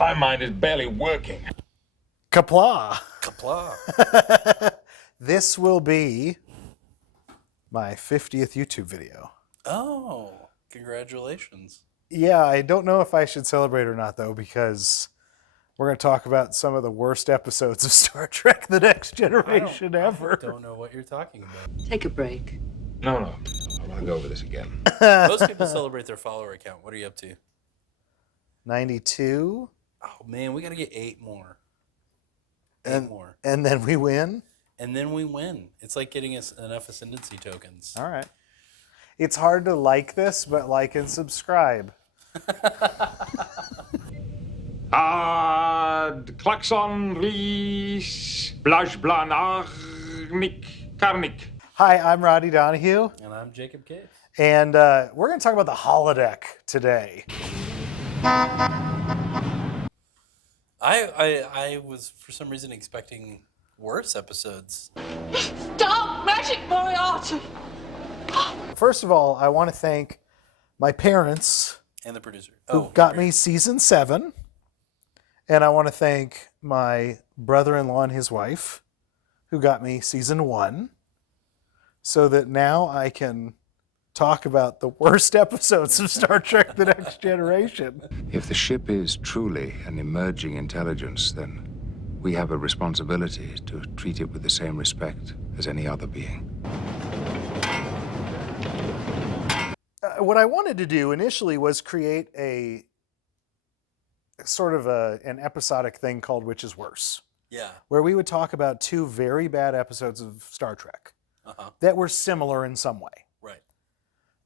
My mind is barely working. Qa'pla. Qa'pla. This will be my 50th YouTube video. Oh, congratulations. Yeah, I don't know if I should celebrate or not, though, because we're going to talk about some of the worst episodes of Star Trek The Next Generation ever. I don't know what you're talking about. Take a break. No. I want to go over this again. Most people celebrate their follower account. What are you up to? 92. Oh, man, we got to get 8 more. More. And then we win? And then we win. It's like getting enough ascendancy tokens. All right. It's hard to like this, but like and subscribe. Klaxon Ries Blaj Blanarnik Karnik. Hi, I'm Roddy Donahue. And I'm Jacob Case. And we're going to talk about the holodeck today. I was, for some reason, expecting worse episodes. Dark magic, Moriarty! First of all, I want to thank my parents And the producer. who got me season 7. And I want to thank my brother-in-law and his wife who got me season 1. So that now I can talk about the worst episodes of Star Trek The Next Generation. If the ship is truly an emerging intelligence, then we have a responsibility to treat it with the same respect as any other being. What I wanted to do initially was create a sort of an episodic thing called Which is Worse, Yeah. where we would talk about 2 very bad episodes of Star Trek that were similar in some way. Right.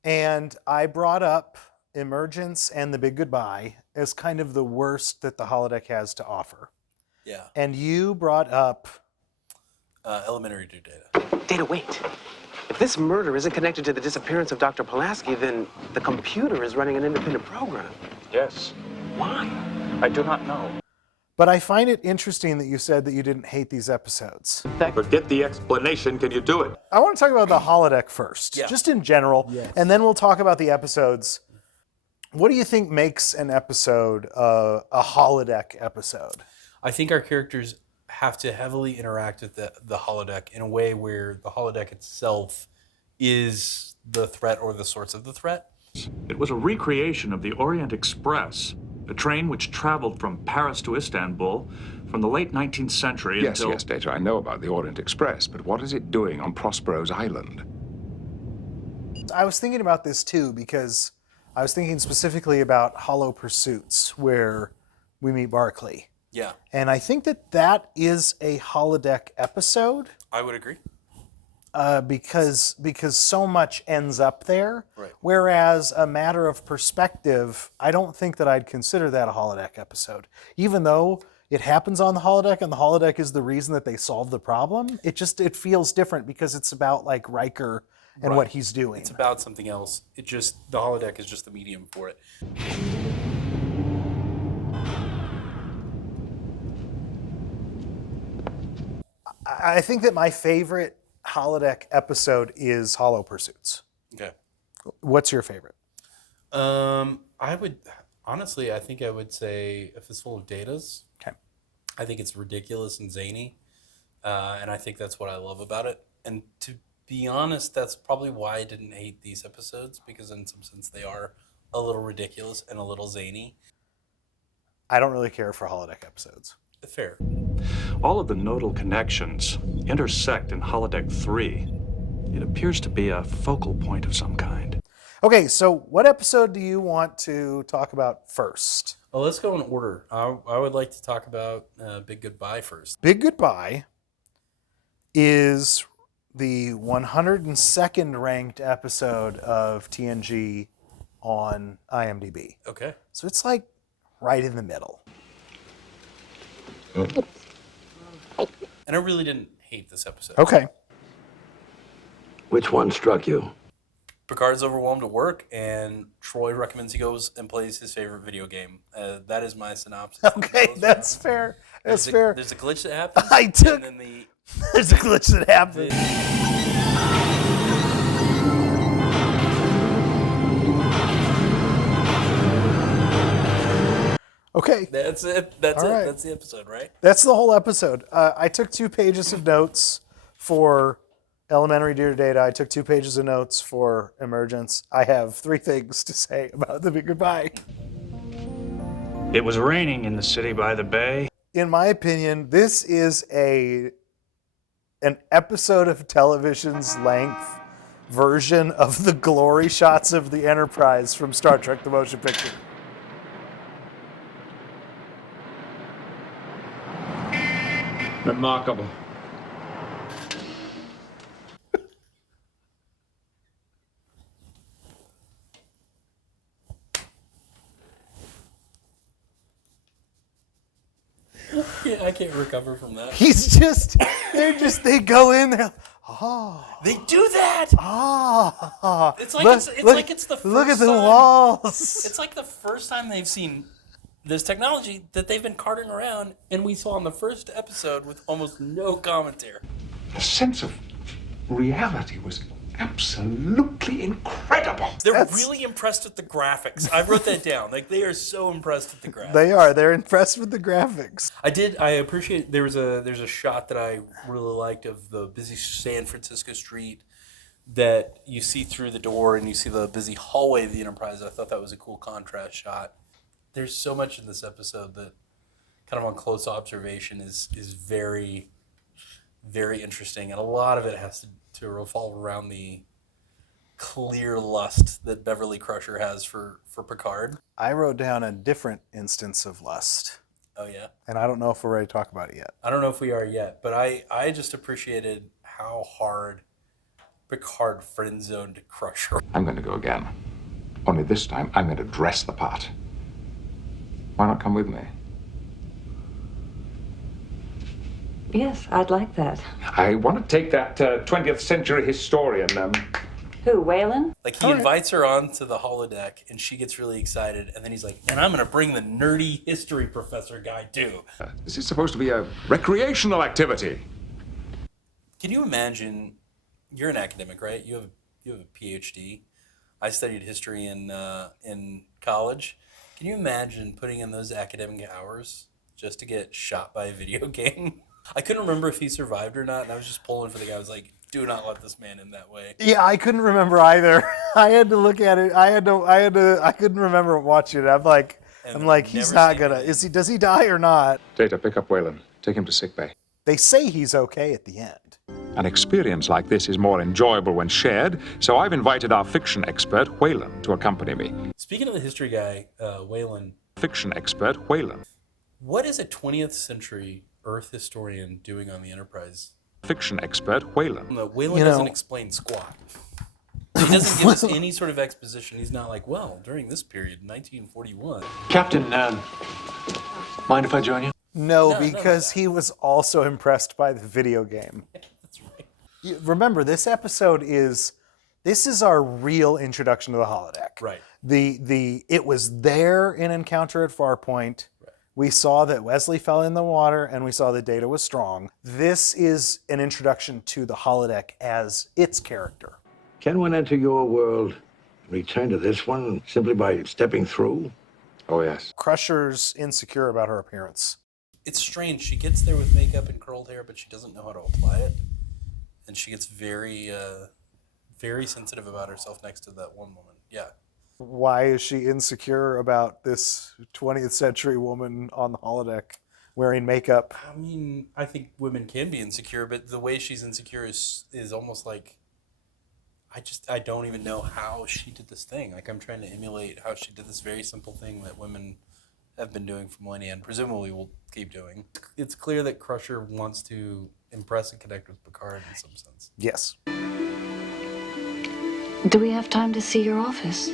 And I brought up Emergence and The Big Goodbye as kind of the worst that the holodeck has to offer. Yeah. And you brought up Elementary data. Data, wait. If this murder isn't connected to the disappearance of Dr. Pulaski, then the computer is running an independent program. Yes. Why? I do not know. But I find it interesting that you said that you didn't hate these episodes. Forget the explanation. Can you do it? I want to talk about the holodeck first, Yeah. just in general, and then we'll talk about the episodes. What do you think makes an episode a holodeck episode? I think our characters have to heavily interact with the holodeck in a way where the holodeck itself is the threat or the source of the threat. It was a recreation of the Orient Express, a train which traveled from Paris to Istanbul from the late 19th century until... Yes, Data, I know about the Orient Express, but what is it doing on Prospero's Island? I was thinking about this too because I was thinking specifically about Hollow Pursuits, where we meet Barclay. Yeah, And I think that is a holodeck episode I would agree. because so much ends up there. Right. Whereas A Matter of Perspective, I don't think that I'd consider that a holodeck episode. Even though it happens on the holodeck and the holodeck is the reason that they solve the problem, it feels different because it's about like Riker and what he's doing. It's about something else. The holodeck is just the medium for it. I think that my favorite holodeck episode is Hollow Pursuits. Okay. What's your favorite? I would honestly, I think I would say A Fistful of Datas. Okay. I think it's ridiculous and zany, and I think that's what I love about it. And to be honest, that's probably why I didn't hate these episodes, because in some sense they are a little ridiculous and a little zany. I don't really care for holodeck episodes. Fair. All of the nodal connections intersect in Holodeck 3. It appears to be a focal point of some kind. Okay, so what episode do you want to talk about first? Well, let's go in order. I would like to talk about Big Goodbye first. Big Goodbye is the 102nd ranked episode of TNG on IMDb. Okay. So it's like right in the middle. And I really didn't hate this episode. Okay. Which one struck you? Picard's overwhelmed at work, and Troy recommends he goes and plays his favorite video game. That is my synopsis. Okay, that's fair. That's fair. There's a glitch that happens. I took- And then There's a glitch that happened. Okay. That's it. That's All it. right. That's the episode, right? That's the whole episode. I took 2 pages of notes for Elementary Dear Data. I took 2 pages of notes for Emergence. I have 3 things to say about the big goodbye. It was raining in the city by the bay. In my opinion, this is an episode of television's length version of the glory shots of the Enterprise from Star Trek The Motion Picture. Remarkable. Yeah, I can't recover from that. They go in there. Oh, They do that. oh. It's like it's the first Look at the time. walls. It's like the first time they've seen this technology that they've been carting around, and we saw in the first episode with almost no commentary. The sense of reality was absolutely incredible. They're really impressed with the graphics. I wrote that down. Like, they are so impressed with the graphics. They are. They're impressed with the graphics. I appreciate there's a shot that I really liked of the busy San Francisco street that you see through the door and you see the busy hallway of the Enterprise. I thought that was a cool contrast shot. There's so much in this episode that kind of on close observation is very, very interesting. And a lot of it has to revolve around the clear lust that Beverly Crusher has for Picard. I wrote down a different instance of lust, Oh, yeah? and I don't know if we're ready to talk about it yet. I don't know if we are yet, but I just appreciated how hard Picard friend-zoned Crusher. I'm going to go again. Only this time, I'm going to dress the part. Why not come with me? Yes, I'd like that. I want to take that 20th century historian. Who, Waylon? Like, he invites her onto the holodeck, and she gets really excited, and then he's like, and I'm going to bring the nerdy history professor guy, too. This is supposed to be a recreational activity. Can you imagine, you're an academic, right? You have a PhD. I studied history in college. Can you imagine putting in those academic hours just to get shot by a video game? I couldn't remember if he survived or not, and I was just pulling for the guy. I was like, do not let this man in that way. Yeah, I couldn't remember either. I had to look at it. I couldn't remember watching it. I'm like, he's not gonna. Does he die or not? Data, pick up Waylon. Take him to sickbay. They say he's okay at the end. An experience like this is more enjoyable when shared, so I've invited our fiction expert, Waylon, to accompany me. Speaking of the history guy, Waylon. Fiction expert, Waylon. What is a 20th century Earth historian doing on the Enterprise? Fiction expert, Waylon. No, Waylon doesn't explain squat. He doesn't give us any sort of exposition. He's not like, well, during this period, 1941. Captain, mind if I join you? No, because he was also impressed by the video game. Yeah, that's right. Remember, this is our real introduction to the holodeck. Right. It was there in Encounter at Farpoint. Right. We saw that Wesley fell in the water, and we saw that Data was strong. This is an introduction to the holodeck as its character. Can one enter your world and return to this one simply by stepping through? Oh, yes. Crusher's insecure about her appearance. It's strange. She gets there with makeup and curled hair, but she doesn't know how to apply it. And she gets very, very sensitive about herself next to that one woman. Yeah. Why is she insecure about this 20th century woman on the holodeck wearing makeup? I mean, I think women can be insecure, but the way she's insecure is almost like, I don't even know how she did this thing. Like, I'm trying to emulate how she did this very simple thing that women have been doing for millennia and presumably will keep doing. It's clear that Crusher wants to impress and connect with Picard in some sense. Yes. Do we have time to see your office?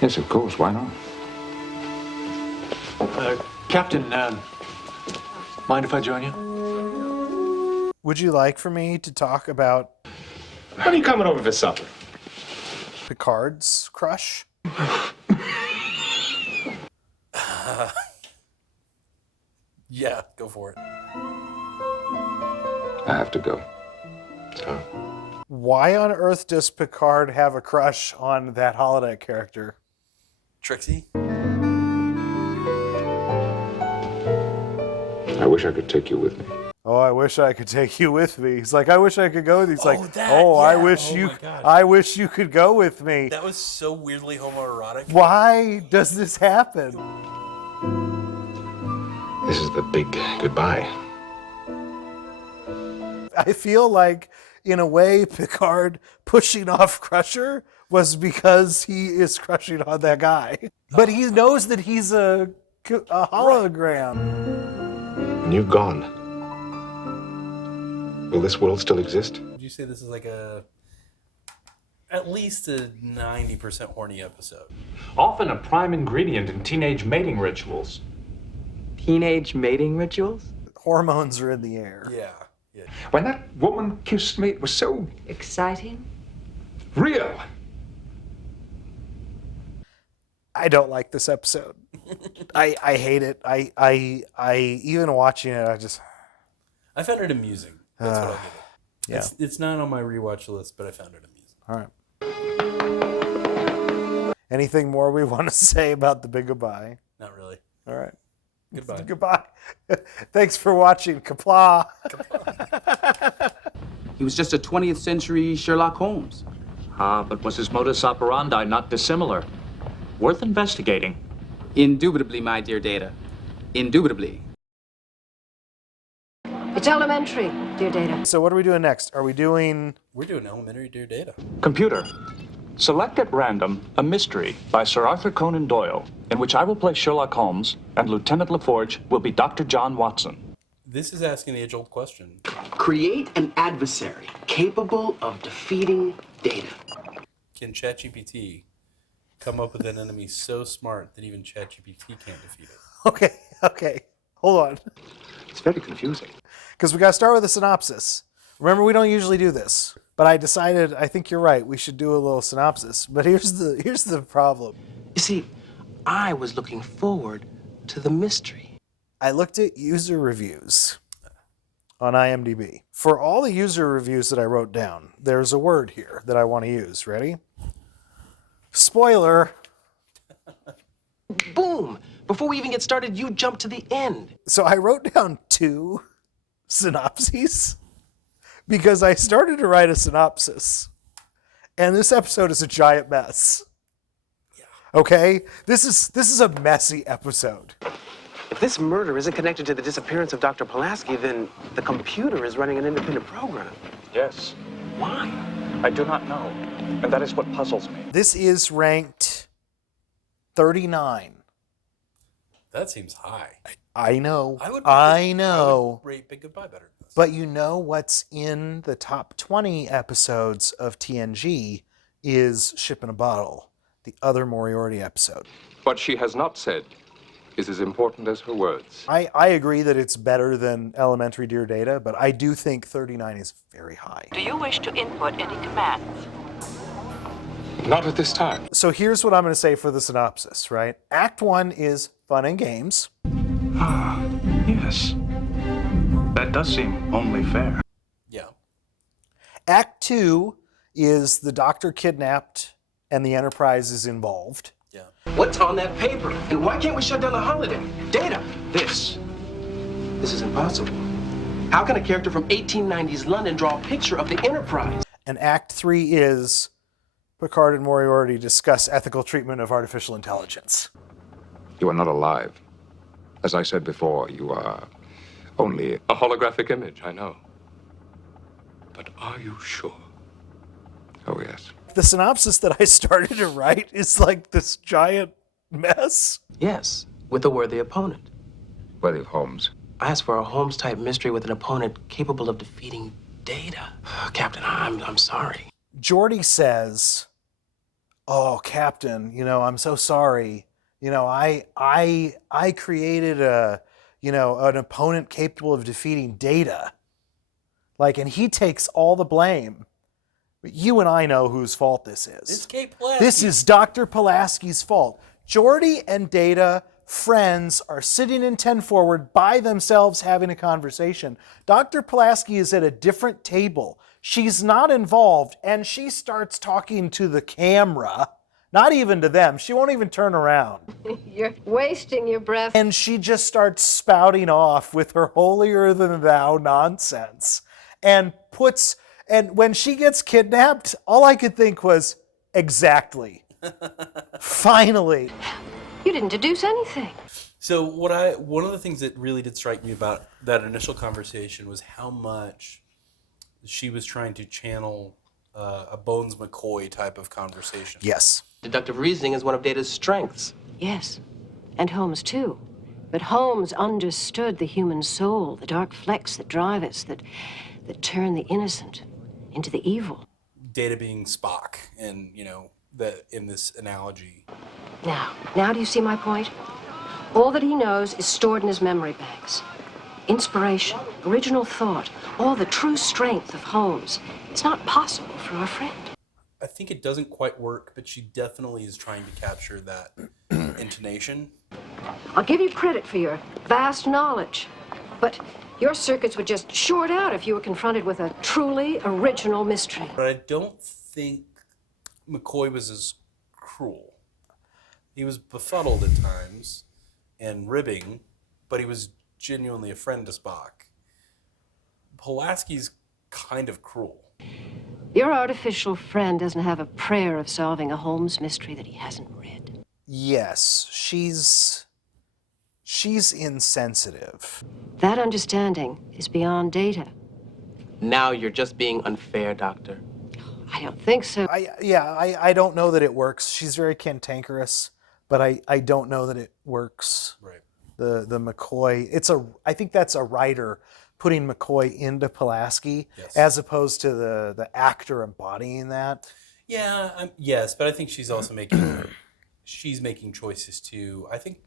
Yes, of course. Why not? Captain, mind if I join you? Would you like for me to talk about When are you coming over for supper? Picard's crush? Yeah, go for it. I have to go. Why on earth does Picard have a crush on that holodeck character? Trixie? I wish I could take you with me. Oh, I wish I could take you with me. He's like, I wish I could go with you. He's like, that, I yeah. wish Oh you my gosh. I wish you could go with me. That was so weirdly homoerotic. Why does this happen? This is the big goodbye. I feel like, in a way, Picard pushing off Crusher was because he is crushing on that guy. But he knows that he's a hologram. When you've gone, will this world still exist? Would you say this is like at least a 90% horny episode? Often a prime ingredient in teenage mating rituals. Teenage mating rituals? Hormones are in the air. Yeah. When that woman kissed me, it was so Exciting? real. I don't like this episode. I hate it. I even watching it, I found it amusing. That's what I'll give it. Yeah. It's not on my rewatch list, but I found it amusing. All right. Anything more we want to say about the big goodbye? Not really. All right. Goodbye. Goodbye. Thanks for watching. Qa'pla. He was just a 20th century Sherlock Holmes. But was his modus operandi not dissimilar? Worth investigating. Indubitably, my dear Data. Indubitably. It's elementary, dear Data. So what are we doing next? Are we doing... We're doing elementary Dear Data. Computer, select at random a mystery by Sir Arthur Conan Doyle, in which I will play Sherlock Holmes and Lieutenant LaForge will be Dr. John Watson. This is asking the age-old question. Create an adversary capable of defeating Data. Can ChatGPT come up with an enemy so smart that even ChatGPT can't defeat it? Okay. Hold on. It's very confusing. Because we got to start with a synopsis. Remember, we don't usually do this. But I decided, I think you're right, we should do a little synopsis. But here's the problem. You see, I was looking forward to the mystery. I looked at user reviews on IMDb. For all the user reviews that I wrote down, there's a word here that I want to use. Ready? Spoiler. Boom! Before we even get started, you jump to the end. So I wrote down 2 synopses because I started to write a synopsis. And this episode is a giant mess. Okay? This is a messy episode. If this murder isn't connected to the disappearance of Dr. Pulaski, then the computer is running an independent program. Yes. Why? I do not know. And that is what puzzles me. This is ranked 39. That seems high. I know. I would rate Big Goodbye better than this. But you know what's in the top 20 episodes of TNG is Ship in a Bottle, the other Moriarty episode. What she has not said is as important as her words. I agree that it's better than Elementary Dear Data, but I do think 39 is very high. Do you wish to input any commands? Not at this time. So here's what I'm going to say for the synopsis, right? Act 1 is fun and games. Yes. That does seem only fair. Yeah. Act 2 is the Doctor kidnapped and the Enterprise is involved. Yeah. What's on that paper? And why can't we shut down the holodeck? Data! This is impossible. How can a character from 1890s London draw a picture of the Enterprise? And Act 3 is Picard and Moriarty discuss ethical treatment of artificial intelligence. You are not alive. As I said before, you are only A holographic image, I know. But are you sure? Oh, yes. The synopsis that I started to write is like this giant mess. Yes, with a worthy opponent. Worthy of Holmes. I asked for a Holmes-type mystery with an opponent capable of defeating Data. Captain, I'm sorry. Geordi says, "Oh, Captain, I'm so sorry. I created an opponent capable of defeating Data." And he takes all the blame. But you and I know whose fault this is. It's Kate Pulaski. This is Dr. Pulaski's fault. Geordi and Data, friends, are sitting in 10 forward by themselves having a conversation. Dr. Pulaski is at a different table. She's not involved, and she starts talking to the camera Not even to them. She won't even turn around. You're wasting your breath. And she just starts spouting off with her holier than thou nonsense. And when she gets kidnapped, all I could think was, exactly. Finally. You didn't deduce anything. So one of the things that really did strike me about that initial conversation was how much she was trying to channel a Bones McCoy type of conversation. Yes. Deductive reasoning is one of Data's strengths. Yes, and Holmes too. But Holmes understood the human soul, the dark flecks that drive us, that turn the innocent into the evil. Data being Spock, and that in this analogy. Now do you see my point? All that he knows is stored in his memory banks. Inspiration, original thought, all the true strength of Holmes. It's not possible for our friend. I think it doesn't quite work, but she definitely is trying to capture that intonation. I'll give you credit for your vast knowledge, but your circuits would just short out if you were confronted with a truly original mystery. But I don't think McCoy was as cruel. He was befuddled at times and ribbing, but he was genuinely a friend to Spock. Pulaski's kind of cruel. Your artificial friend doesn't have a prayer of solving a Holmes mystery that he hasn't read. Yes, she's insensitive. That understanding is beyond Data. Now you're just being unfair, Doctor. I don't think so. I don't know that it works. She's very cantankerous, but I don't know that it works. Right. The McCoy, I think that's a writer putting McCoy into Pulaski, Yes. as opposed to the actor embodying that. Yeah, yes, but I think she's also making choices too. I think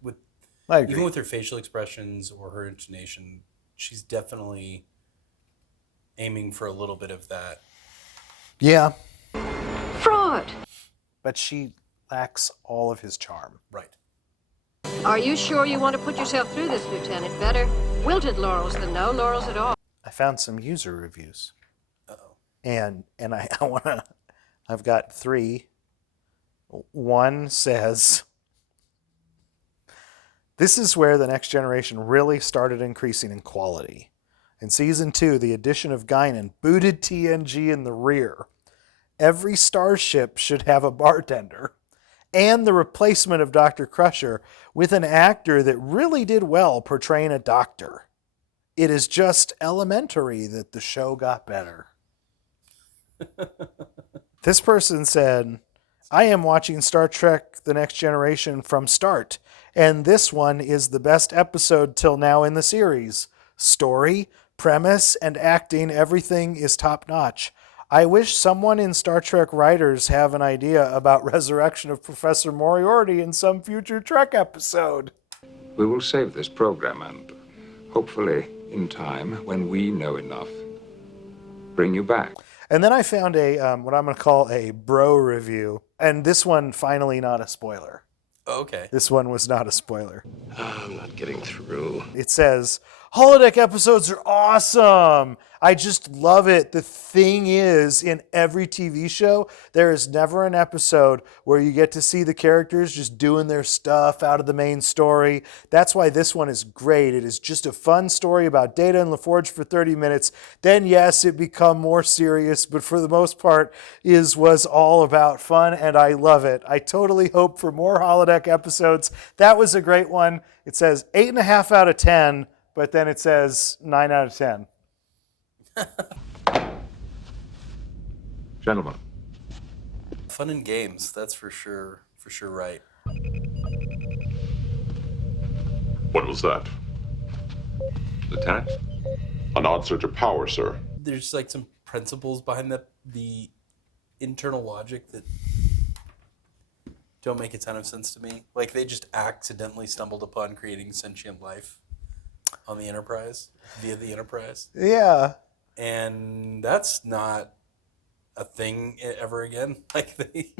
I agree. even with her facial expressions or her intonation, she's definitely aiming for a little bit of that. Yeah. Fraud! But she lacks all of his charm. Right. Are you sure you want to put yourself through this, Lieutenant? Better wilted laurels than no laurels at all. I found some user reviews. Uh-oh. And I've got 3. One says, "This is where the Next Generation really started increasing in quality. In Season 2, the addition of Guinan booted TNG in the rear. Every starship should have a bartender. And the replacement of Dr. Crusher with an actor that really did well portraying a doctor. It is just elementary that the show got better." This person said, "I am watching Star Trek The Next Generation from start, and this one is the best episode till now in the series. Story, premise, and acting, everything is top-notch. I wish someone in Star Trek writers have an idea about resurrection of Professor Moriarty in some future Trek episode." We will save this program and hopefully, in time, when we know enough, bring you back. And then I found a what I'm going to call a bro review. And this one, finally not a spoiler. Okay. This one was not a spoiler. I'm not getting through. It says, "Holodeck episodes are awesome. I just love it. The thing is, in every TV show, there is never an episode where you get to see the characters just doing their stuff out of the main story. That's why this one is great. It is just a fun story about Data and LaForge for 30 minutes. Then, yes, it become more serious, but for the most part, was all about fun, and I love it. I totally hope for more Holodeck episodes." That was a great one. It says 8.5 out of 10, but then it says 9 out of 10. Gentlemen. Fun and games, that's for sure right. What was that? Lieutenant? An odd surge of power, sir. There's like some principles behind the internal logic that don't make a ton of sense to me. Like they just accidentally stumbled upon creating sentient life on the Enterprise, via the Enterprise. Yeah. And that's not a thing ever again. Like they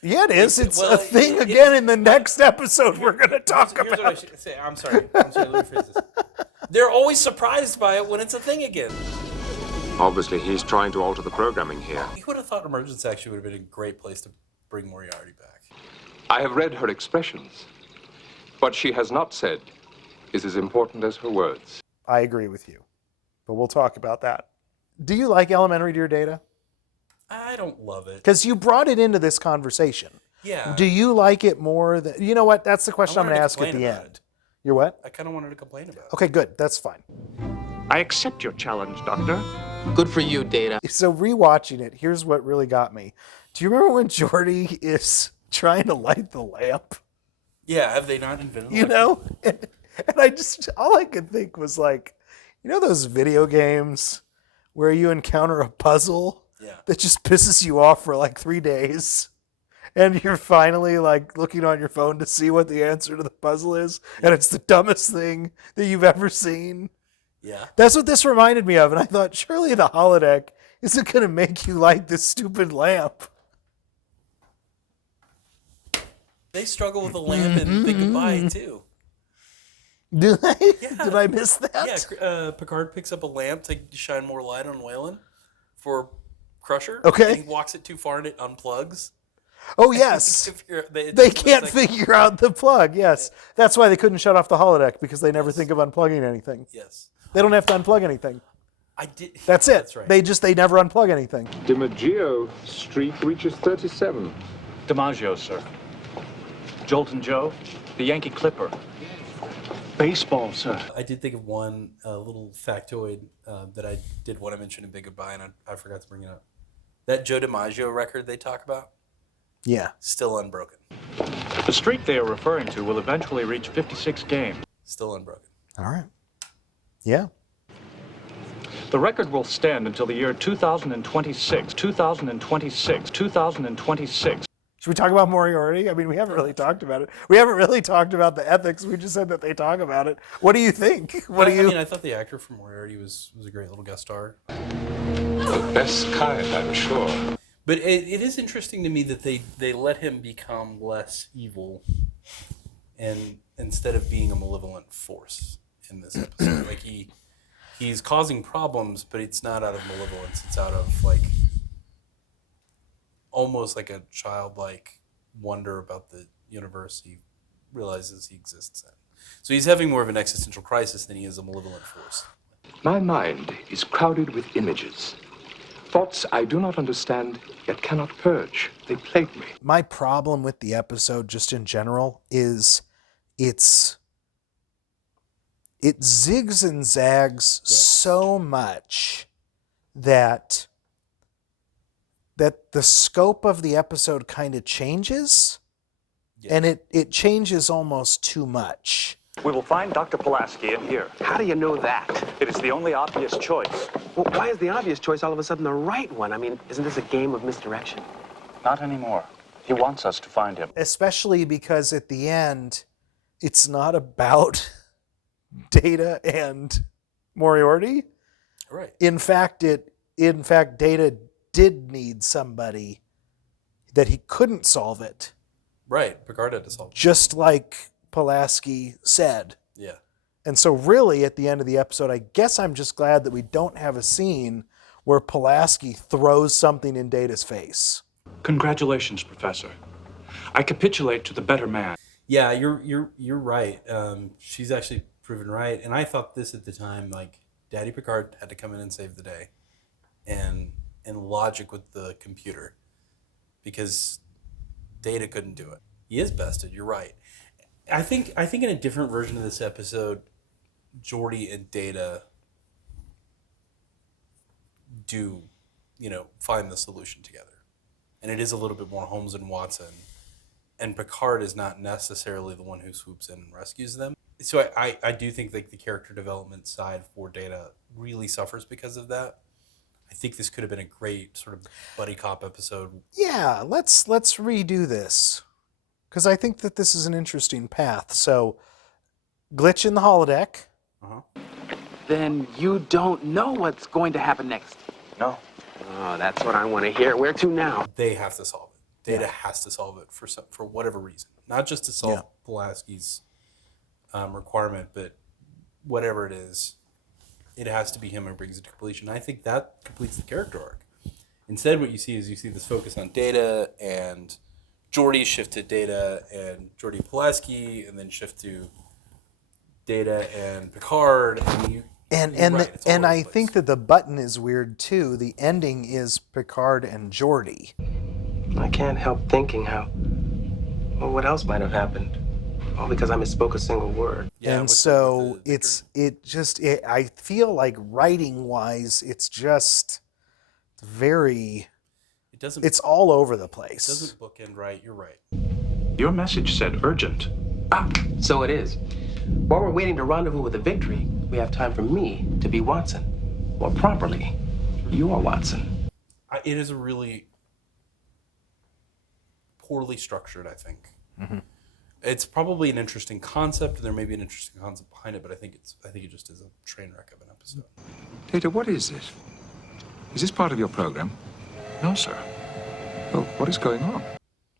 yeah, it is. It's a thing again in the next episode we're going to talk here's about. What I should say. I'm sorry. Let me rephrase this. They're always surprised by it when it's a thing again. Obviously, he's trying to alter the programming here. You would have thought Emergence actually would have been a great place bring Moriarty back. I have read her expressions. What she has not said is as important as her words. I agree with you, but we'll talk about that. Do you like Elementary Dear Data? I don't love it. Because you brought it into this conversation. Yeah. Do you like it more than... You know what? That's the question I'm going to ask at the end. It. You're what? I kind of wanted to complain about it. Okay, good. That's fine. I accept your challenge, Doctor. Good for you, Data. So rewatching it, here's what really got me. Do you remember when Geordi is trying to light the lamp? Yeah, have they not invented You know? And I just... All I could think was like, you know those video games where you encounter a puzzle that just pisses you off for like 3 days? And you're finally like looking on your phone to see what the answer to the puzzle is, and it's the dumbest thing that you've ever seen. Yeah. That's what this reminded me of, and I thought, surely the holodeck isn't going to make you light this stupid lamp. They struggle with a lamp in Big Goodbye, too. Do they? Yeah. Did I miss that? Yeah, Picard picks up a lamp to shine more light on Weyland for Crusher. Okay. And he walks it too far and it unplugs. Oh, yes. They can't figure out the plug, yes. That's why they couldn't shut off the holodeck, because they never think of unplugging anything. Yes. They don't have to unplug anything. I did. That's it. That's right. They never unplug anything. DiMaggio streak reaches 37. DiMaggio, sir. Jolton Joe, the Yankee Clipper. Baseball, sir. I did think of one little factoid that I did want to mention in Big Goodbye, and I forgot to bring it up. That Joe DiMaggio record they talk about, yeah, still unbroken. The streak they are referring to will eventually reach 56 games. Still unbroken. All right. Yeah. The record will stand until the year 2026, 2026, 2026. Should we talk about Moriarty? I mean, we haven't really talked about it. We haven't really talked about the ethics. We just said that they talk about it. What do you think? I mean, I thought the actor from Moriarty was a great little guest star. The best kind, I'm sure. But it is interesting to me that they let him become less evil, and instead of being a malevolent force in this episode, like he's causing problems, but it's not out of malevolence. It's out of like almost like a childlike wonder about the universe he realizes he exists in. So he's having more of an existential crisis than he is a malevolent force. My mind is crowded with images. Thoughts I do not understand, yet cannot purge. They plague me. My problem with the episode, just in general, is it zigs and zags so much that the scope of the episode kind of changes, and it changes almost too much. We will find Dr. Pulaski in here. How do you know that? It is the only obvious choice. Well, why is the obvious choice all of a sudden the right one? I mean, isn't this a game of misdirection? Not anymore. He wants us to find him. Especially because at the end, it's not about Data and Moriarty. Right. In fact, Data did need somebody that he couldn't solve it. Right. Picard had to solve it. Just like Pulaski said. Yeah. And so really at the end of the episode, I guess I'm just glad that we don't have a scene where Pulaski throws something in Data's face. Congratulations, Professor. I capitulate to the better man. Yeah, you're right. She's actually proven right. And I thought this at the time, like Daddy Picard had to come in and save the day. And logic with the computer. Because Data couldn't do it. He is bested, you're right. I think in a different version of this episode, Geordi and Data do, find the solution together. And it is a little bit more Holmes and Watson. And Picard is not necessarily the one who swoops in and rescues them. So I do think like the character development side for Data really suffers because of that. I think this could have been a great sort of buddy cop episode. Yeah, let's redo this. Because I think that this is an interesting path. So, glitch in the holodeck. Uh-huh. Then you don't know what's going to happen next. No. Oh, that's what I want to hear. Where to now? They have to solve it. Data has to solve it for whatever reason. Not just to solve Pulaski's requirement, but whatever it is, it has to be him who brings it to completion. I think that completes the character arc. Instead, what you see is this focus on Data and Geordi shift to Data and Geordi Pulaski, and then shift to Data and Picard, and you're right, it's all over the I place. think that the button is weird too. The ending is Picard and Geordi. I can't help thinking well, what else might have happened? All because I misspoke a single word. Yeah, And so I feel like writing wise, it's just very, it's all over the place. It doesn't bookend right. You're right. Your message said urgent. So it is. While we're waiting to rendezvous with the Victory, we have time for me to be Watson. More properly, you are Watson. It is a really poorly structured, I think. Mm-hmm. It's probably an interesting concept, and there may be an interesting concept behind it, but I think it just is a train wreck of an episode. Data, what is this? Is this part of your program? No, sir. Oh, what is going on?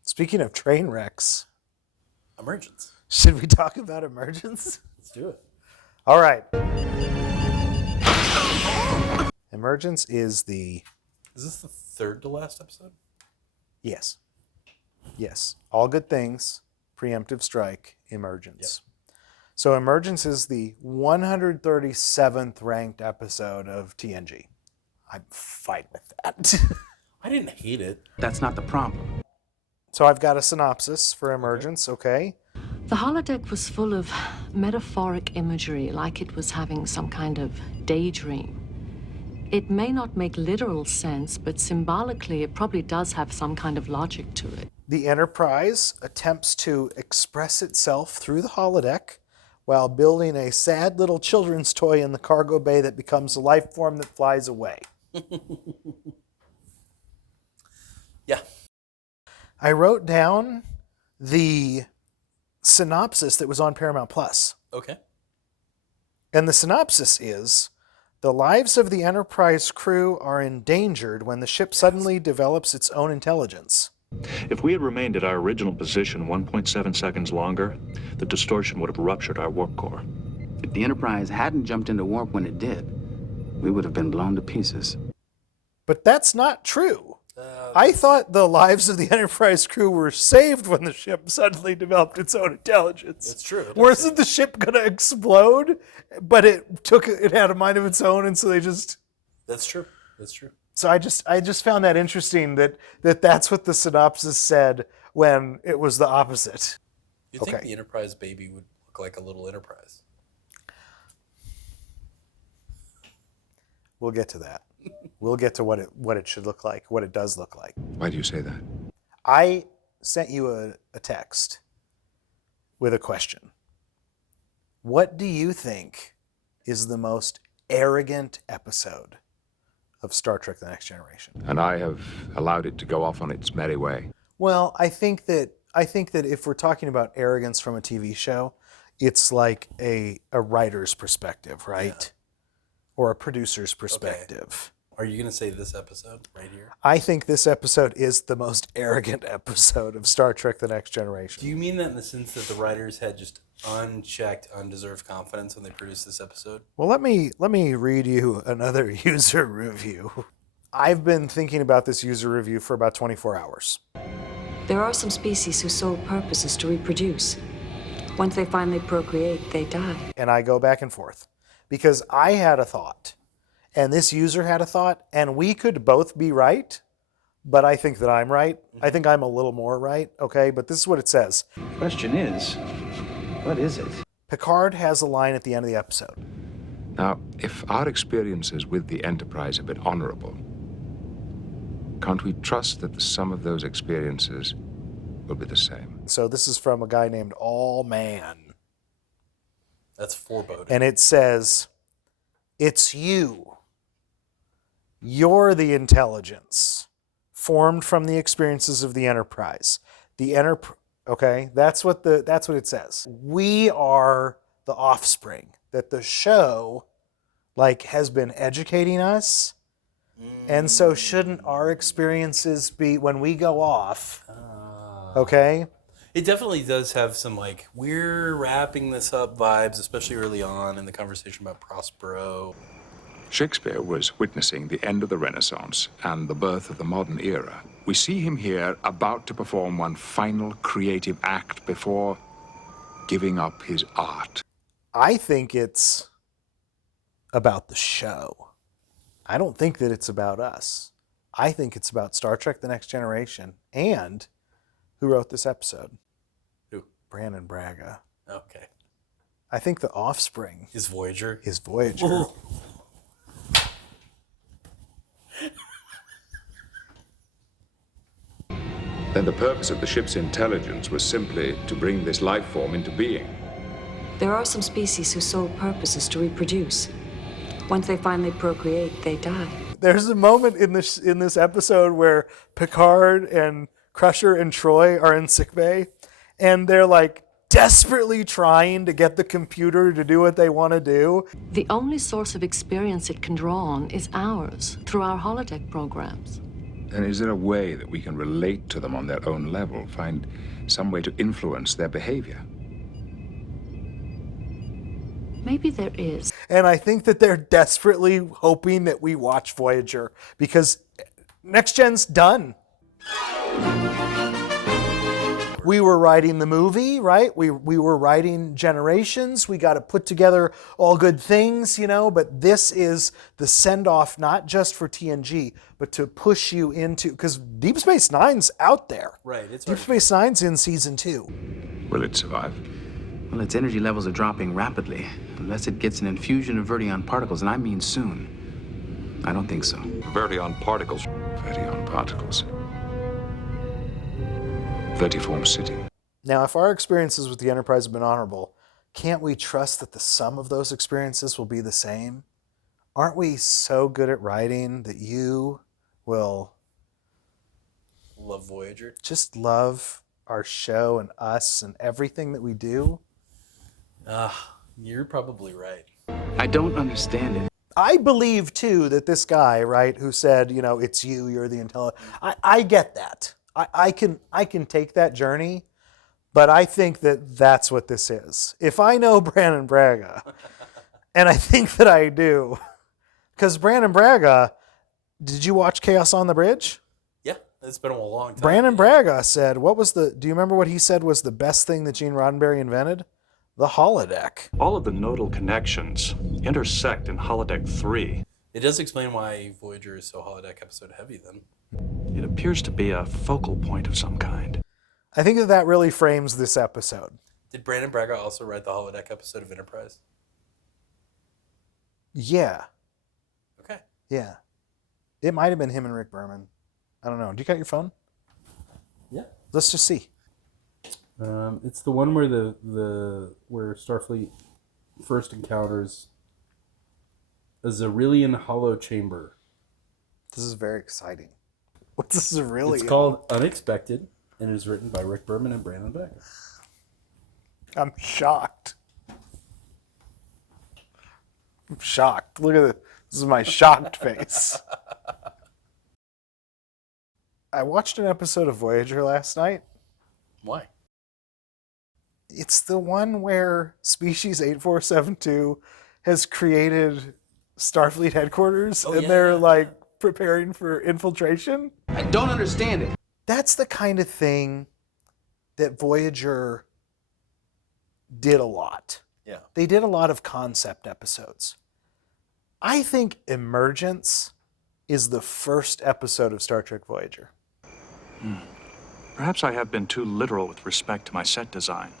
Speaking of train wrecks, Emergence. should we talk about Emergence? Let's do it. All right. Emergence is Is this the third to last episode? Yes. Yes. All good things, preemptive strike, Emergence. Yep. So Emergence is the 137th ranked episode of TNG. I'm fine with that. I didn't hate it. That's not the problem. So I've got a synopsis for Emergence, okay? The holodeck was full of metaphoric imagery, like it was having some kind of daydream. It may not make literal sense, but symbolically it probably does have some kind of logic to it. The Enterprise attempts to express itself through the holodeck while building a sad little children's toy in the cargo bay that becomes a life form that flies away. Yeah. I wrote down the synopsis that was on Paramount Plus. Okay. And the synopsis is, the lives of the Enterprise crew are endangered when the ship suddenly develops its own intelligence. If we had remained at our original position 1.7 seconds longer, the distortion would have ruptured our warp core. If the Enterprise hadn't jumped into warp when it did, we would have been blown to pieces. But that's not true. I thought the lives of the Enterprise crew were saved when the ship suddenly developed its own intelligence. That's true. Wasn't the ship going to explode? But it had a mind of its own, and so they just... That's true. That's true. So I just found that interesting that's what the synopsis said when it was the opposite. You think the Enterprise baby would look like a little Enterprise? We'll get to that. We'll get to what it should look like, what it does look like. Why do you say that? I sent you a text with a question. What do you think is the most arrogant episode of Star Trek: The Next Generation? And I have allowed it to go off on its merry way. Well, I think that if we're talking about arrogance from a TV show, it's like a writer's perspective, right? Yeah. Or a producer's perspective. Okay. Are you going to say this episode right here? I think this episode is the most arrogant episode of Star Trek: The Next Generation. Do you mean that in the sense that the writers had just unchecked, undeserved confidence when they produced this episode? Well, let me read you another user review. I've been thinking about this user review for about 24 hours. There are some species whose sole purpose is to reproduce. Once they finally procreate, they die. And I go back and forth because I had a thought and this user had a thought and we could both be right, but I think that I'm right. I think I'm a little more right, okay? But this is what it says. Question is, what is it? Picard has a line at the end of the episode. Now, if our experiences with the Enterprise have been honorable, can't we trust that the sum of those experiences will be the same? So this is from a guy named All Man. That's foreboding. And it says, it's you. You're the intelligence formed from the experiences of the Enterprise. Okay, that's what it says. We are the offspring that the show has been educating us. And so shouldn't our experiences be when we go off? Okay? It definitely does have some we're wrapping this up vibes, especially early on in the conversation about Prospero. Shakespeare was witnessing the end of the Renaissance and the birth of the modern era We see him here about to perform one final creative act before giving up his art. I think it's about the show. I don't think that it's about us. I think it's about Star Trek The Next Generation and who wrote this episode? Who? Brandon Braga. Okay. I think The Offspring Is Voyager? is Voyager. Ooh. Then the purpose of the ship's intelligence was simply to bring this life form into being. There are some species whose sole purpose is to reproduce. Once they finally procreate, they die. There's a moment in this episode where Picard and Crusher and Troy are in sickbay, and they're like desperately trying to get the computer to do what they want to do. The only source of experience it can draw on is ours, through our holodeck programs. And is there a way that we can relate to them on their own level, find some way to influence their behavior? Maybe there is. And I think that they're desperately hoping that we watch Voyager, because Next Gen's done. We were writing the movie, right? We were writing Generations. We got to put together all good things, you know, but this is the send-off not just for TNG, but to push you into, because Deep Space Nine's out there. Right. It's Deep Space Nine's in season 2. Will it survive? Well, its energy levels are dropping rapidly, unless it gets an infusion of Verdion particles, and I mean soon. I don't think so. Verdion particles. Verdion particles. Vertiform City. Now, if our experiences with the Enterprise have been honorable, can't we trust that the sum of those experiences will be the same? Aren't we so good at writing that you will Love Voyager? just love our show and us and everything that we do? You're probably right. I don't understand it. I believe, too, that this guy, right, who said, you know, it's you, you're the intelligent. I get that. I can take that journey, but I think that that's what this is. If I know Brandon Braga, and I think that I do, because Brandon Braga, did you watch Chaos on the Bridge? Yeah, it's been a long time. Brandon Braga said, do you remember what he said was the best thing that Gene Roddenberry invented? The holodeck. All of the nodal connections intersect in Holodeck 3. It does explain why Voyager is so holodeck episode heavy then. It appears to be a focal point of some kind. I think that really frames this episode. Did Brandon Braga also write the holodeck episode of Enterprise? Yeah. Okay. Yeah. It might have been him and Rick Berman. I don't know. Do you got your phone? Yeah. Let's just see. It's the one where where Starfleet first encounters a Zerillian hollow chamber. This is very exciting. What's this Zerillian? It's called Unexpected and is written by Rick Berman and Brandon Braga. I'm shocked. I'm shocked. Look at this. This is my shocked face. I watched an episode of Voyager last night. Why? It's the one where Species 8472 has created Starfleet headquarters, and they're like preparing for infiltration. I don't understand it. That's the kind of thing that Voyager did a lot. Yeah. They did a lot of concept episodes. I think Emergence is the first episode of Star Trek Voyager. Perhaps I have been too literal with respect to my set design.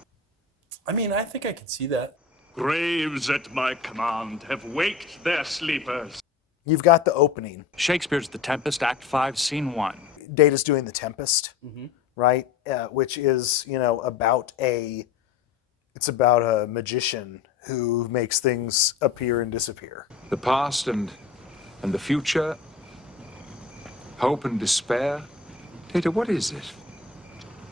I mean, I think I can see that. Graves at my command have waked their sleepers. You've got the opening. Shakespeare's The Tempest, Act 5, Scene 1. Data's doing The Tempest, right? Which is, about a magician who makes things appear and disappear. The past and the future, hope and despair. Data, what is this?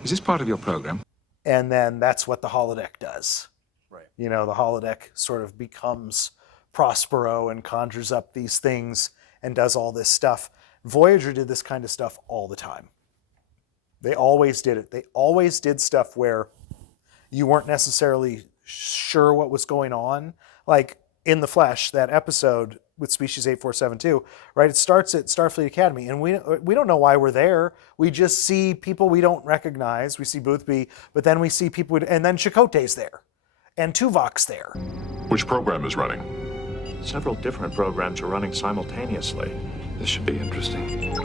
Is this part of your program? And then that's what the holodeck does. Right. The holodeck sort of becomes Prospero and conjures up these things and does all this stuff. Voyager did this kind of stuff all the time. They always did it. They always did stuff where you weren't necessarily sure what was going on. Like in The Flesh, that episode, with Species 8472, right? It starts at Starfleet Academy, and we don't know why we're there. We just see people we don't recognize. We see Boothby, but then we see people, and then Chakotay's there, and Tuvok's there. Which program is running? Several different programs are running simultaneously. This should be interesting.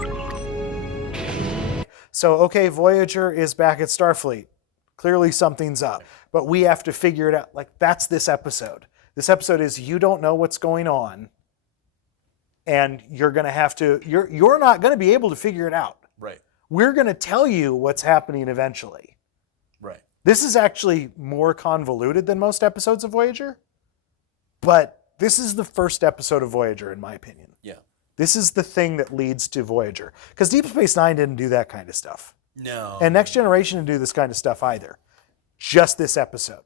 So, okay, Voyager is back at Starfleet. Clearly something's up, but we have to figure it out. Like, that's this episode. This episode is you don't know what's going on, and you're going to have to, you're not going to be able to figure it out. Right. We're going to tell you what's happening eventually. Right. This is actually more convoluted than most episodes of Voyager, but this is the first episode of Voyager, in my opinion. Yeah. This is the thing that leads to Voyager. Because Deep Space Nine didn't do that kind of stuff. No. And Next Generation didn't do this kind of stuff either. Just this episode.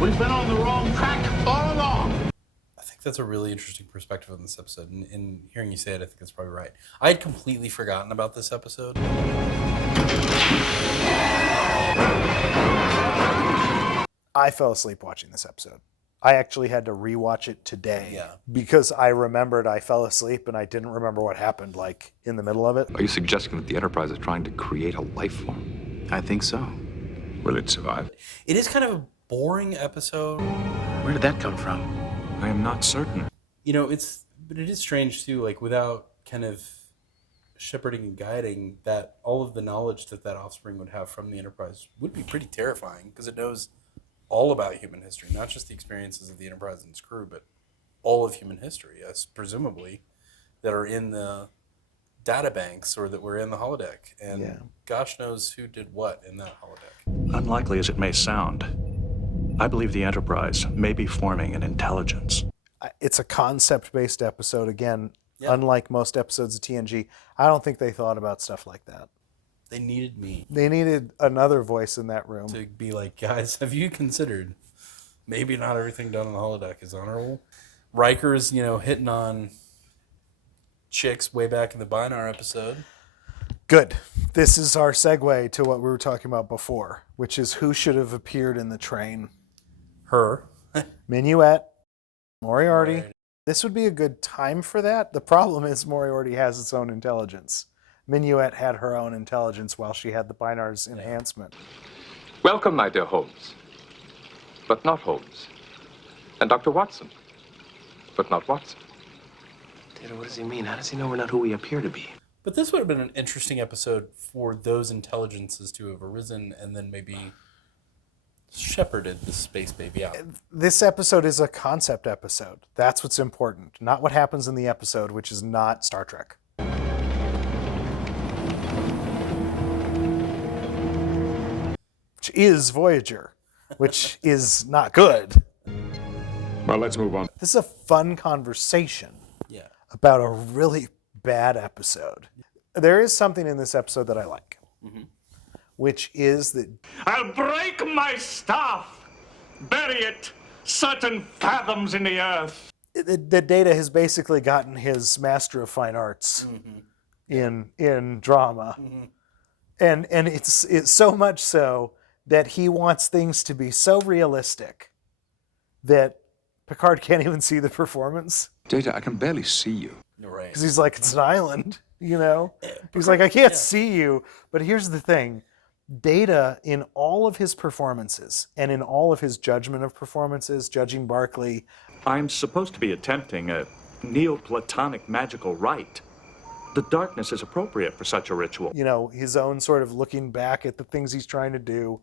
We've been on the wrong track all along. I think that's a really interesting perspective on this episode. And hearing you say it, I think that's probably right. I had completely forgotten about this episode. I fell asleep watching this episode. I actually had to rewatch it today because I remembered I fell asleep and I didn't remember what happened, like, in the middle of it. Are you suggesting that the Enterprise is trying to create a life form? I think so. Will it survive? It is kind of a boring episode. Where did that come from? I am not certain. You know, but it is strange too, like, without kind of shepherding and guiding, that all of the knowledge that offspring would have from the Enterprise would be pretty terrifying, because it knows all about human history, not just the experiences of the Enterprise and its crew, but all of human history, as presumably, that are in the data banks or that were in the holodeck. And gosh knows who did what in that holodeck. Unlikely as it may sound, I believe the Enterprise may be forming an intelligence. It's a concept-based episode. Again, unlike most episodes of TNG, I don't think they thought about stuff like that. They needed me. They needed another voice in that room. To be like, guys, have you considered maybe not everything done on the holodeck is honorable? Riker's, hitting on chicks way back in the Binar episode. Good. This is our segue to what we were talking about before, which is who should have appeared in the train. Her. Minuet. Moriarty. This would be a good time for that. The problem is Moriarty has its own intelligence. Minuet had her own intelligence while she had the Binar's enhancement. Welcome, my dear Holmes. But not Holmes. And Dr. Watson. But not Watson. Data, what does he mean? How does he know we're not who we appear to be? But this would have been an interesting episode for those intelligences to have arisen and then maybe shepherded the space baby out. This episode is a concept episode. That's what's important. Not what happens in the episode, which is not Star Trek. Which is Voyager, which is not good. Well, let's move on. This is a fun conversation about a really bad episode. There is something in this episode that I like, which is that I'll break my staff, bury it certain fathoms in the earth. The Data has basically gotten his Master of Fine Arts in drama, and it's so much so that he wants things to be so realistic that Picard can't even see the performance. Data, I can barely see you. Right. Because he's like, it's an island, He's like, I can't see you. But here's the thing. Data, in all of his performances and in all of his judgment of performances, judging Barclay. I'm supposed to be attempting a Neoplatonic magical rite. The darkness is appropriate for such a ritual. His own sort of looking back at the things he's trying to do.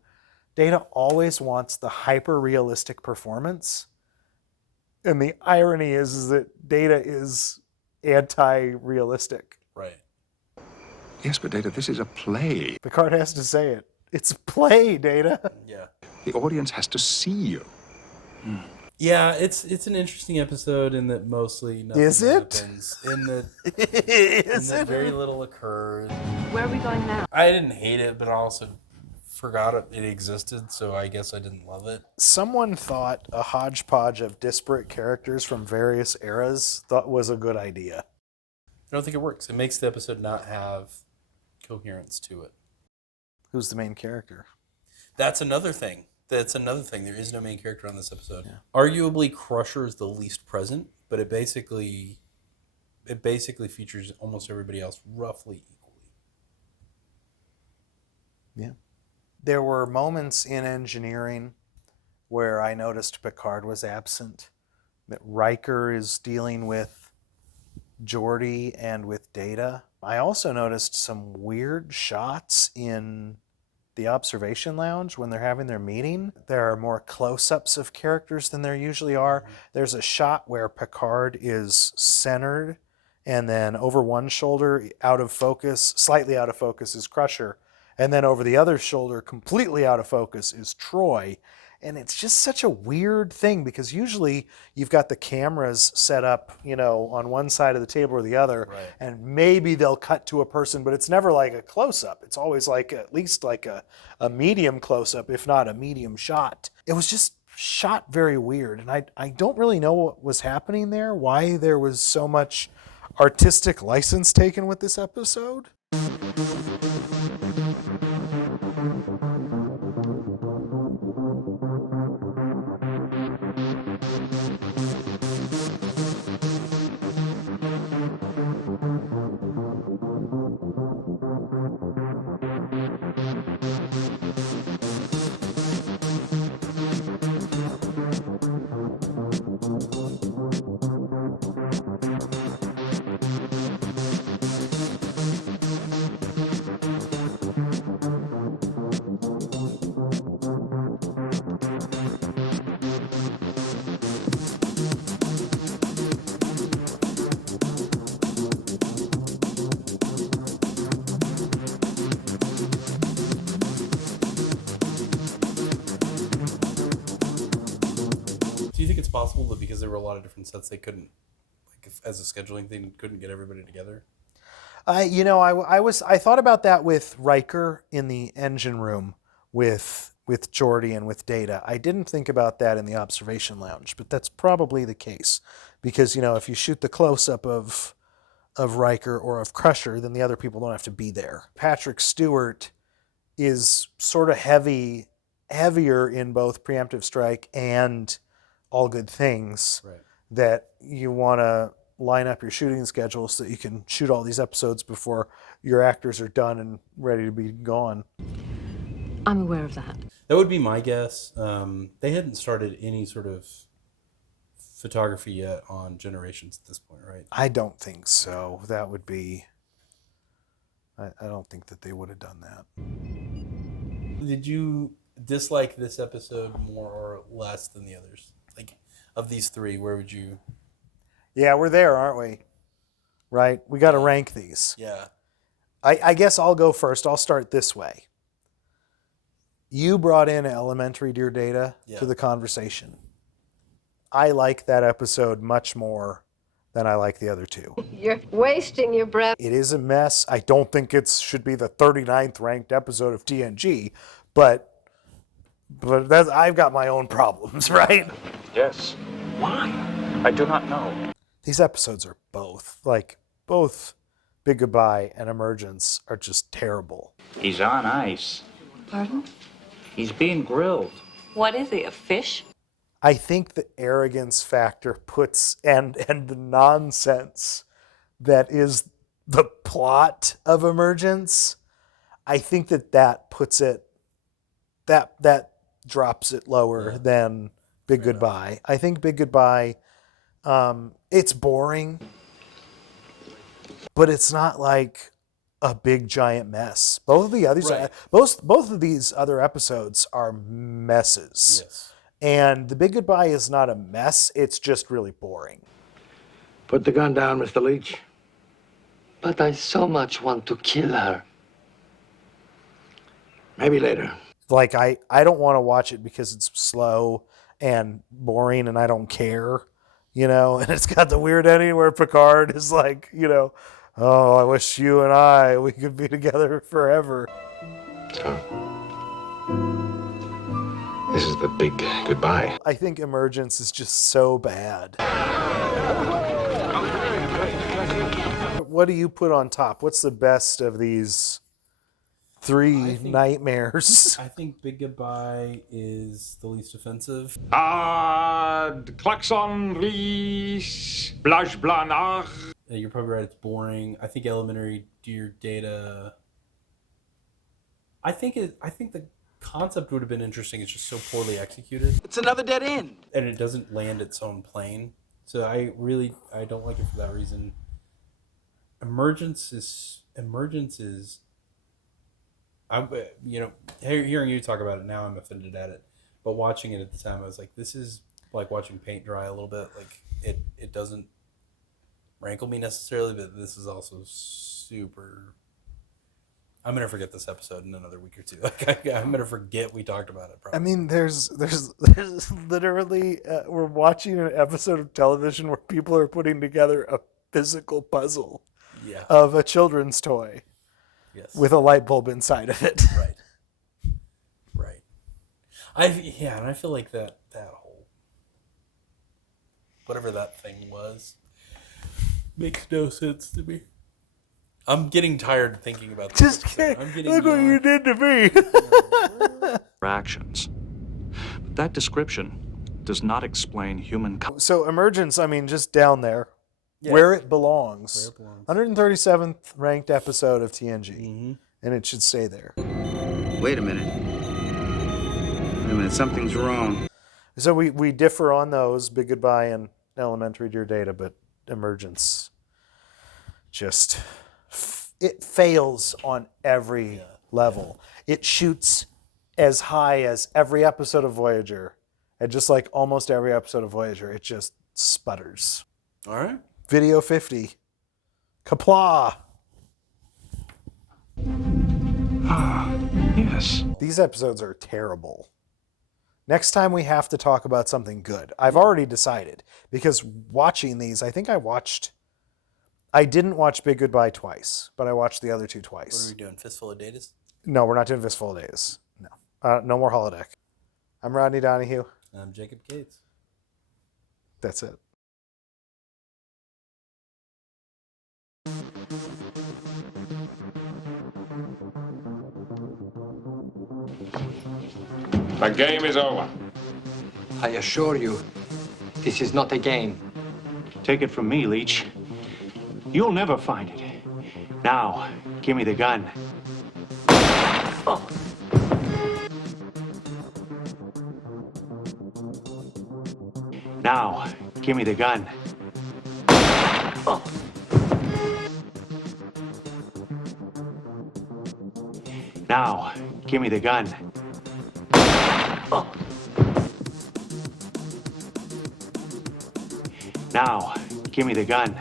Data always wants the hyper-realistic performance. And the irony is that Data is anti-realistic. Right. Yes, but Data, this is a play. Picard has to say it. It's a play, Data. Yeah. The audience has to see you. Yeah, it's an interesting episode in that mostly nothing happens. In that very little occurs. Where are we going now? I didn't hate it, but I also forgot it existed, so I guess I didn't love it. Someone thought a hodgepodge of disparate characters from various eras was a good idea. I don't think it works. It makes the episode not have coherence to it. Who's the main character? That's another thing. There is no main character on this episode. Yeah. Arguably, Crusher is the least present, but it basically it basically features almost everybody else roughly equally. Yeah. There were moments in engineering where I noticed Picard was absent, that Riker is dealing with Geordi and with Data. I also noticed some weird shots in the observation lounge when they're having their meeting. There are more close-ups of characters than there usually are. There's a shot where Picard is centered, and then over one shoulder, out of focus, slightly out of focus, is Crusher. And then over the other shoulder, completely out of focus, is Troy. And it's just such a weird thing because usually you've got the cameras set up, on one side of the table or the other, Right. and maybe they'll cut to a person, but it's never like a close-up. It's always like at least like a medium close-up, if not a medium shot. It was just shot very weird, and I don't really know what was happening there, why there was so much artistic license taken with this episode. Do you think it's possible that because there were a lot of different sets, they couldn't, as a scheduling thing, couldn't get everybody together? I thought about that with Riker in the engine room with Geordi and with Data. I didn't think about that in the observation lounge, but that's probably the case because if you shoot the close up of Riker or of Crusher, then the other people don't have to be there. Patrick Stewart is sort of heavier in both Preemptive Strike and All Good Things, right, that you want to line up your shooting schedule so that you can shoot all these episodes before your actors are done and ready to be gone. I'm aware of that. That would be my guess. They hadn't started any sort of photography yet on Generations at this point, right? I don't think so. That would be... I don't think that they would have done that. Did you dislike this episode more or less than the others? Like, of these three, where would you... Yeah, we're there, aren't we? Right? We got to rank these. Yeah. I guess I'll go first. I'll start this way. You brought in Elementary Dear Data to the conversation. I like that episode much more than I like the other two. You're wasting your breath. It is a mess. I don't think it should be the 39th ranked episode of TNG, but that's, I've got my own problems, right? Yes. Why? I do not know. These episodes are both Big Goodbye and Emergence are just terrible. He's on ice. Pardon? He's being grilled. What is he, a fish? I think the arrogance factor puts and the nonsense that is the plot of Emergence, I think that puts it that drops it lower than Big Goodbye. I think Big Goodbye, it's boring, but it's not like a big giant mess. Both of the others, both of these other episodes are messes. Yes. And The Big Goodbye is not a mess. It's just really boring. Put the gun down, Mr. Leach. But I so much want to kill her. Maybe later. Like, I don't want to watch it because it's slow and boring and I don't care, and it's got the weird ending where Picard is like, oh, I wish you and we could be together forever. This is the big goodbye. I think Emergence is just so bad. What do you put on top? What's the best of these three nightmares? I think Big Goodbye is the least offensive. Klaxon Ries, Blaj Blanach. You're probably right. It's boring. I think Elementary Dear Data. I think the concept would have been interesting. It's just so poorly executed. It's another dead end. And it doesn't land its own plane. So I don't like it for that reason. Emergence is. Hearing you talk about it now, I'm offended at it. But watching it at the time, I was like, this is like watching paint dry a little bit. Like it doesn't rankle me necessarily, but this is also super. I'm gonna forget this episode in another week or two. Like I'm gonna forget we talked about it. Probably. I mean, there's literally we're watching an episode of television where people are putting together a physical puzzle of a children's toy with a light bulb inside of it. Right. And I feel like that whole whatever that thing was makes no sense to me. I'm getting tired thinking about this. Just kidding. Look what you did to me. Actions. But that description does not explain human. So Emergence, I mean, just down there, where it belongs. 137th ranked episode of TNG, and it should stay there. Wait a minute. Something's wrong. So we differ on those. Big Goodbye and Elementary Dear Data, but Emergence just. It fails on every level. It shoots as high as every episode of Voyager. And just like almost every episode of Voyager, it just sputters. All right. Video 50. Qa'pla. Yes. These episodes are terrible. Next time we have to talk about something good. I've already decided. Because watching these, I didn't watch Big Goodbye twice, but I watched the other two twice. What are we doing? Fistful of Datas? No, we're not doing Fistful of Datas. No. No more Holodeck. I'm Rodney Donahue. I'm Jacob Gates. That's it. The game is over. I assure you, this is not a game. Take it from me, Leech. You'll never find it. Now, give me the gun. Now, give me the gun. Now, give me the gun. Now, give me the gun.